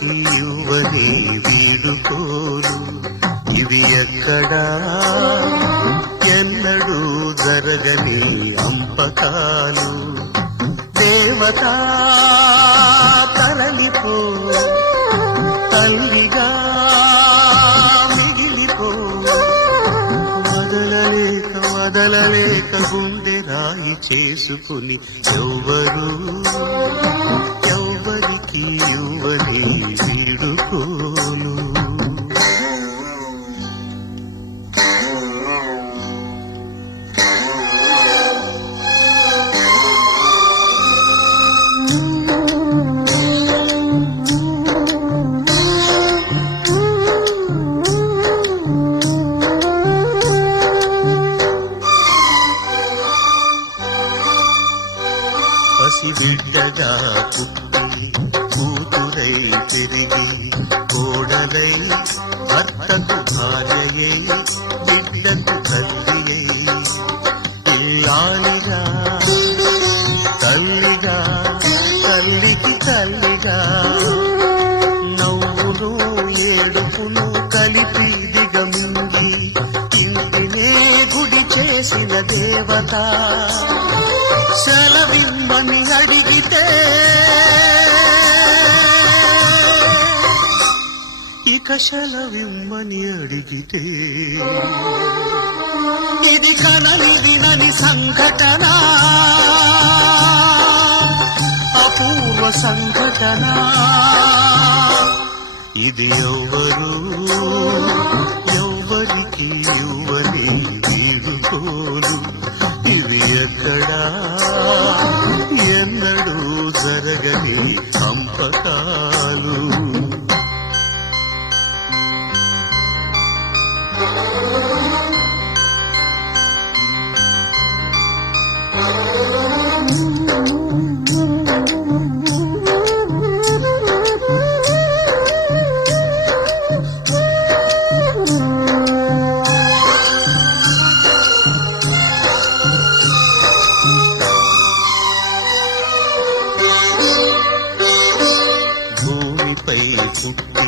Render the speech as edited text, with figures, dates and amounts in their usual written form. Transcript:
ఎవ్వరికి ఇవ్వని వీడుకోలు ఇవి ఎక్కడా ఎన్నడూ జరగని అంపకాలు దేవతా తరలిపో తల్లిగా మిగిలిపో వదలలేక గుండె రాయి చేసుకుని ఎవ్వరికి ఇవ్వని వీడుకోలు పసిబిడ్డగా పుట్టి కూతురై తిరిగి కోడలై భర్తకు భార్యయే బిడ్డకు తల్లియే ఇల్లాలిగా తల్లిగా తల్లికి తల్లిగా నవ్వును ఏడుపును కలిపి దిగమింగి ఇంటినే గుడి చేసిన దేవత సెలవిమ్మని అడిగితే ఇక సెలవిమ్మని అడిగితే ఇది కనలిదినని సంఘటన అపూర్వ సంఘటన ఇది ఎవ్వరికి ఇవ్వని వీడుకోలు ఇవి ఎక్కడా ఎన్నడూ జరగని పంపకాలు భూమిపై పుట్టి